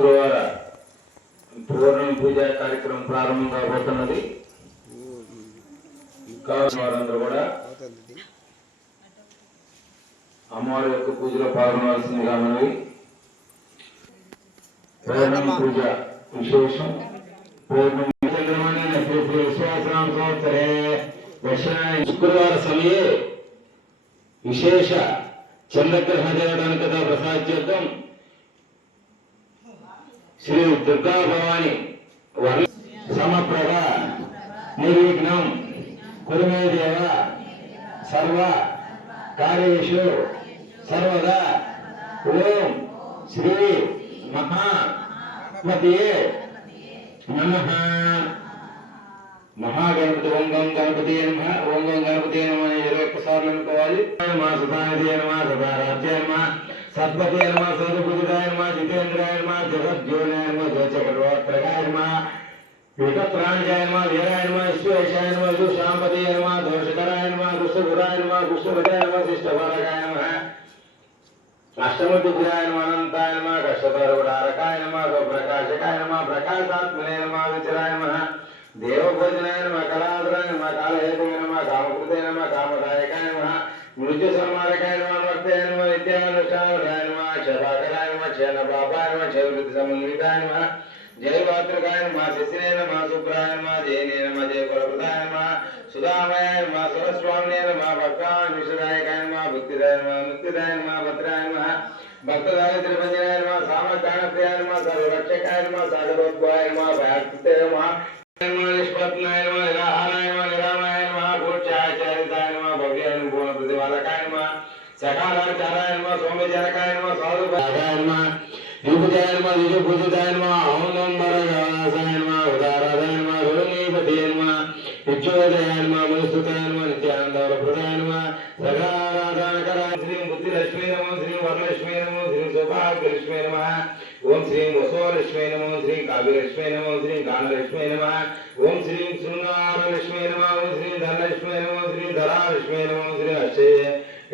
శుక్రవార పూర్ణమి పూజ కార్యక్రమం ప్రారంభం కాబోతున్నది. కావాల్సిన వారందరూ కూడా అమ్మవారి యొక్క పూజలో పాల్గొనవలసిందిగా మనవి పౌర్ణమి పూజ విశేషం. పౌర్ణమి శుక్రవార సమయే విశేష చంద్రగ్రహ దేవతానికత ప్రసాద్యర్థం శ్రీ దుర్గా భవాని సమప్రభ నిర్విఘ్నం కురుమేదేవ సర్వ కార్యేషు సర్వదా. ఓం శ్రీ మహాపతియే నమ. మహాగణపతి ఓం గం గణపతి నమ ఓం గం గణపతి నమ అని ఇరవై ఒక్కసార్లు అనుకోవాలి మా సుధానిధి నమ సదారాధ్య నమ సద్పతి నమ సదుపుజితాయ నమ జితేంద్రాయ నమ జగద్యోనాయ నమ జోచక్రవర్తకాయ నమ వికత్రాణిజాయ నమ వీరాయ నమ విశ్వేశాయ నమ దుశాంపతి నమ దోషకరాయ నమ దుష్టగురాయ నమ దుష్టవదాయ నమ శిష్టభారకాయ నమ అష్టమతుభ్యాయ నమ అనంతాయ నమ కష్టతరుడారకాయ నమ ప్రకాశకాయ నమ ప్రకాశాత్మనే నమ విచరాయ నమ దేవభోజనాయ నమ కళాధరాయ నమ కాళహేతువే నమ కామకృతే నమ కామదాయకాయ నమ మృత్యు సంహారకాయ నమ వర్తే నమ విద్యానుష్ఠానాయ నమ క్షభాకరాయ నమ క్షేణ బాబాయ నమ క్షయవృత్తి సమన్వితాయ నమ జయవాత్రకాయ నమ శశినే నమ శుభ్రాయ నమ జయనే నమ జయ కులకృతాయ నమ సుధామయ నమ సరస్వామినే నమ భక్తాయ విషదాయకాయ నమ భక్తిదాయ నమ ముక్తిదాయ నమ భద్రాయ నమ భక్తదాయ త్రిభంజనాయ నమ సామకాణ ప్రియాయ నమ సర్వరక్షకాయ నమ సాగరోద్భవాయ నమ భయాకృతే నమ నమ నిష్పత్నాయ నమ నిరాహారాయ నమ నిరామాయ నమ భూక్షాచారితాయ నమ భవ్యాయ నమ పూర్ణ ప్రతిపాదకాయ నమ సకాలాచారాయ నమ సౌమ్యజనకాయ నమ సాధుభాగాయ నమ యుగజాయ నమ యుజపూజితాయ నమ ఔనంబరగాసాయ నమ ఉదారాధాయ నమ రుణీపతియ నమ నిత్యోదయాయ నమ మనుస్తుతాయ నమ నిత్యానందవరప్రదాయ నమో శ్రీ వరలక్ష్మీ నమో శ్రీ సౌభాగ్యలక్ష్మీ నమ ఓం శ్రీ వసోలక్ష్మీ నమో శ్రీ కావ్యలక్ష్మీ నమో శ్రీ గానలక్ష్మీ నమ ఓం శ్రీ శృంగారలక్ష్మీ నమ ఓం శ్రీ ధనలక్ష్మీ నమో శ్రీ ధరాలక్ష్మీ నమో శ్రీ అక్షయ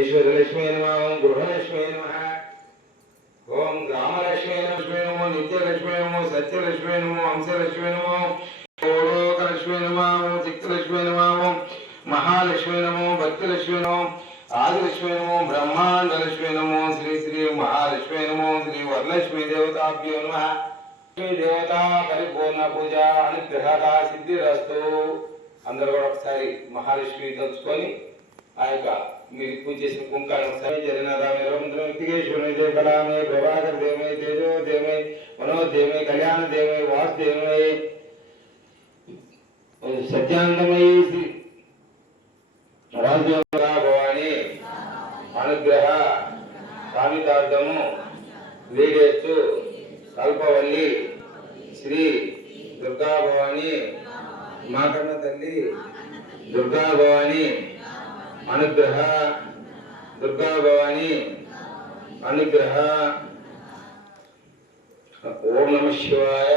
ఈశ్వరలక్ష్మీ నమ ఓం గృహలక్ష్మీ నమ సత్యలక్ష్మీ నమో హంసలక్ష్మీ నమో ఓలోకలక్ష్మీ నమో ఓం శక్తిలక్ష్మీ నమో ఓం మహాలక్ష్మీ నమో భక్తిలక్ష్మీ నమో ఆదిలక్ష్మీ నమో బ్రహ్మాండలక్ష్మీ నమో శ్రీ శ్రీ మహాలక్ష్మీ నమో శ్రీ వరలక్ష్మీ దేవతాభ్యో నమ. లక్ష్మీ దేవత పరిపూర్ణ పూజ అనుగ్రహత సిద్ధిరస్తు. అందరూ కూడా ఒకసారి మహాలక్ష్మి తలుచుకొని ఆ యొక్క మీరు పూజ చేసిన కుంకాలను ఒకసారి జగన్నాథామే రవీంద్ర వ్యక్తికేశ్వరుని దేవ కళామే ప్రభాకర్ దేవై తేజో దేవై మనోదేవై కళ్యాణ దేవై వాసుదేవై సత్యానందమై శ్రీ రాజదేవరా భవాని అనుగ్రహ కామితార్థము వేడేస్తూ కల్పవల్లి శ్రీ దుర్గా భవాని మాకన్న తల్లి దుర్గా భవాని అనుగ్రహ దుర్గా భవాని అనుగ్రహ ఓం నమ శివాయ.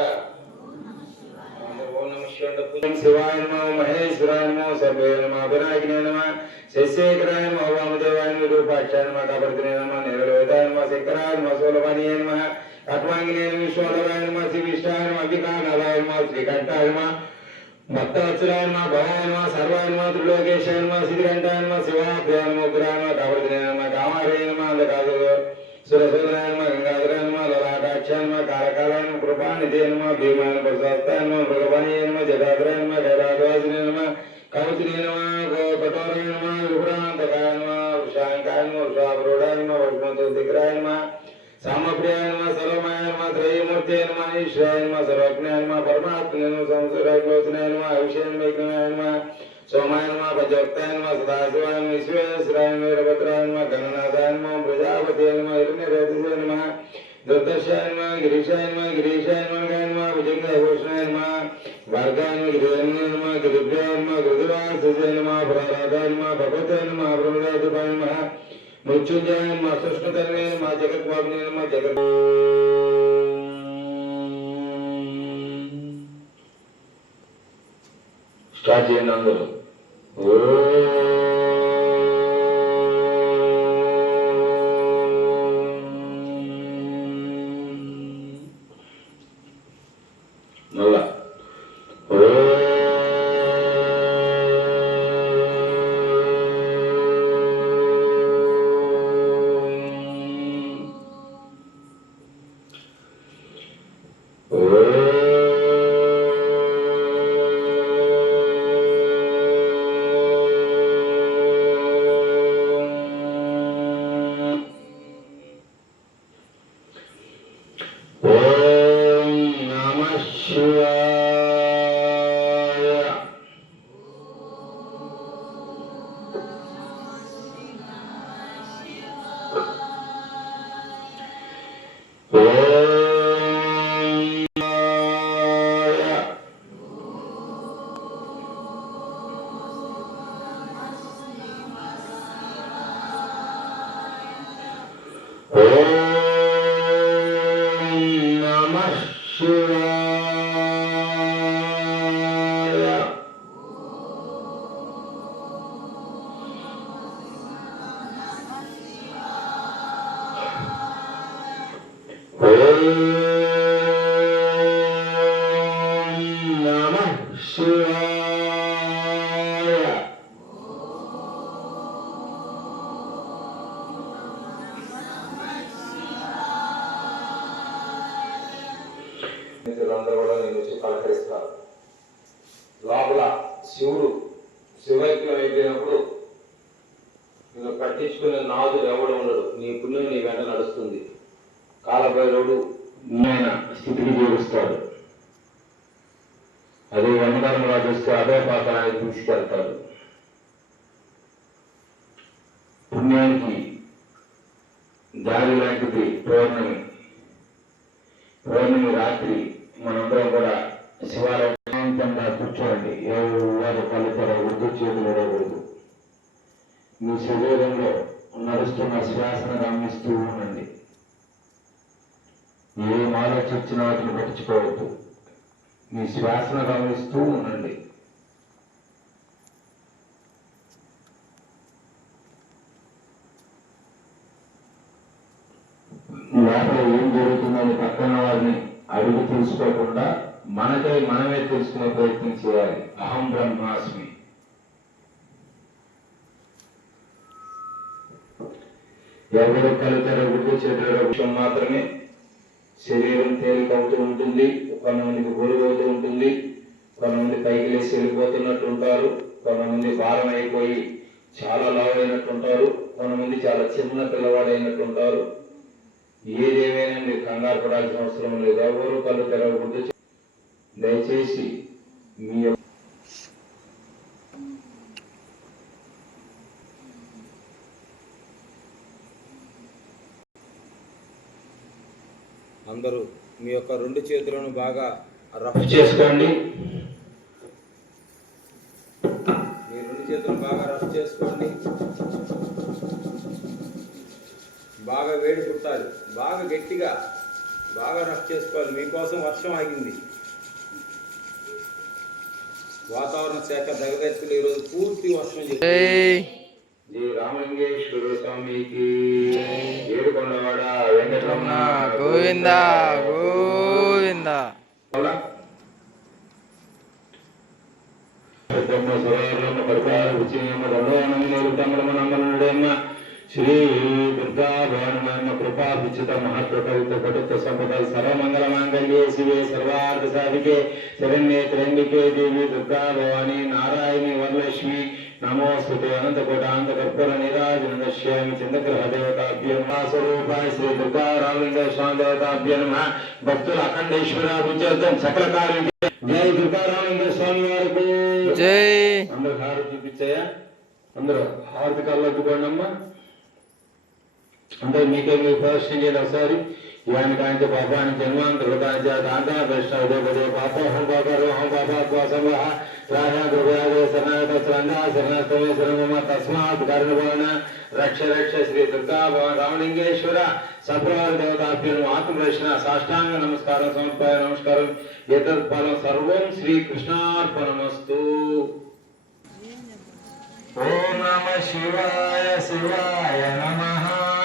ఓం నమ శివాయ. శివాయ నమ మహేశ్వరాయ నమ సర్వే నమ వినాయకునే నమ. శశేఖరాయ నమ వామదేవాయ నమ రూపాక్షాయ నమ కబర్దినే నమ. నిరలోదాయ నమ శంకరాయ నమ నమ. నమ విశ్వోదరాయ నమ నమ నమ శ్రీకంఠాయ నమ. శివాభ్యాయ నమ ఉగ్రాయ నమ కబర్దినే నమ కామారే నమ అందకాదు సురసురాయ నమ గంగాధరాయ నమ లలాటాక్షాయ నమ కారకాలాయ నమ కృపానిధే నమ భీమాయ నమ ప్రసాస్తాయ నమ భగవానీయ నమ జటాధరాయ నమ కైలాసవాసినే నమ కవచినే నమ కఠోరాయ నమ విభ్రాంతకాయ నమ సర్వజ్ఞాయ నమ పరమాత్మనే నమ సంసరాయ నమ అభిషేక వైష్ణవాయ నమ సోమాయ నమ పంచవక్తాయ నమ సదాశివాయ నమ విశ్వేశ్వరాయ నమ వీరభద్రాయ నమ గణనాథాయ నమ ప్రజాపతి నమ హిరణ్యరేతసే నమ దుర్దర్శాయ నమ గిరీశాయ నమ గిరీశాయ నమ గాయ నమ భుజంగభూషణాయ నమ భార్గాయ నమ గిరిజన్య నమ గిరిభ్యాయ నమ గృధువాసే నమ పురారాధాయ నమ భగవతే నమ బ్రహ్మదాయ నమ మృత్యుంజయ నమ సుష్మతన్వే నమ జగద్వాగ్నే 좌지연왕으로 Oh. మీరందరూ కూడా నేను వచ్చి పలకరిస్తారు లోపల శివుడు శివైక్యం అయిపోయినప్పుడు నేను పట్టించుకునే నాదు ఎవడు ఉండడు. నీ పుణ్యం నీ వెంట నడుస్తుంది. కాలభైరవుడు ఆయన స్థితికి చేరుస్తాడు అదే యమధర్మరాజు వస్తే అదే పాత్రానికి తీసుకెళ్తాడు శ్వాసన గమనిస్తూ ఉండండి. ఏం ఆలోచించిన వాటిని పట్టించుకోవద్దు. మీ శ్వాసను గమనిస్తూ ఉండండి. లోపల ఏం జరుగుతుందని పక్కన వారిని అడుగు తెలుసుకోకుండా మనకై మనమే తెలుసుకునే ప్రయత్నం చేయాలి. అహం బ్రహ్మాస్మి. ఎవరు కలుతారో గుర్తు విషయం మాత్రమే శరీరం తేలిక అవుతూ ఉంటుంది కొంతమందికి గొలుగవుతూ ఉంటుంది. కొంతమంది పైకి లేచి వెళ్ళిపోతున్నట్టు ఉంటారు కొంతమంది భారం అయిపోయి చాలా లావైనట్టు ఉంటారు కొంతమంది చాలా చిన్న పిల్లవాడైనట్టు ఉంటారు ఏదేమైనా మీరు కంగారు పడాల్సిన అవసరం లేదు. ఎవరు కళ్ళు తెరవకూడదు దయచేసి మీ యొక్క అందరూ మీ యొక్క రెండు చేతులను బాగా రఫ్ చేసుకోండి. మీ రెండు చేతులను బాగా రఫ్ చేసుకోండి. బాగా వేడి పుట్టాలి బాగా గట్టిగా బాగా రఫ్ చేసుకోవాలి. మీకోసం వర్షం ఆగింది. వాతావరణ శాఖ దగదర్శులు ఈరోజు పూర్తి వర్షం చేసింది శ్రీ రామలింగేశ్వర స్వామికి. ఏడుకొండవాడ వెంకటరమణ గోవింద గోవింద. శ్రీ దుర్గా భవనమ్మ కృపా విచిత మహత్వ కవిత పటుత్వ సంపద సర్వమంగళ మాంగళ్యే శివే సర్వార్థ సాధికే శరణ్యే త్రంబికే దేవి దుర్గా భవాని నారాయణి వరలక్ష్మి నమోస్తుతే అనంత కోటాంత కర్పూర నీరాజన నశ్యామి చంద్రగ్రహ దేవతాభ్యం స్వరూపాయ శ్రీ దుర్గా రామలింగ స్వామి దేవతాభ్యం నమః. భక్తుల అఖండేశ్వర విజయం సకల కార్యం జై దుర్గా రామలింగ స్వామి వారికి. జై. అందరు హారతి చూపించాయా? అందరూ హారతి కళ్ళు అడ్డుకోండి అమ్మా అంటే మీకే మీరు ప్రదర్శన చేయాలి ఒకసారి. ओंकांच पापाण जन्मां कृतांच दाता वैष्णवदेवदे पापो हम पापा रो हम पापा स्वासम वहा राधा दुर्गादे शरणागत श्रंधा शरणास्तमे शरणम तस्मात् कर्णवर्ण रक्ष रक्ष श्री दुर्गा भवन रामलिंगेश्वर सप्रवर देवताभ्यो आत्मदर्शन साष्टांग नमस्कार समर्पय नमस्कार एतत् फलं सर्वं श्रीकृष्णार्पणमस्तु ओम नमः शिवाय शिवाय नमः।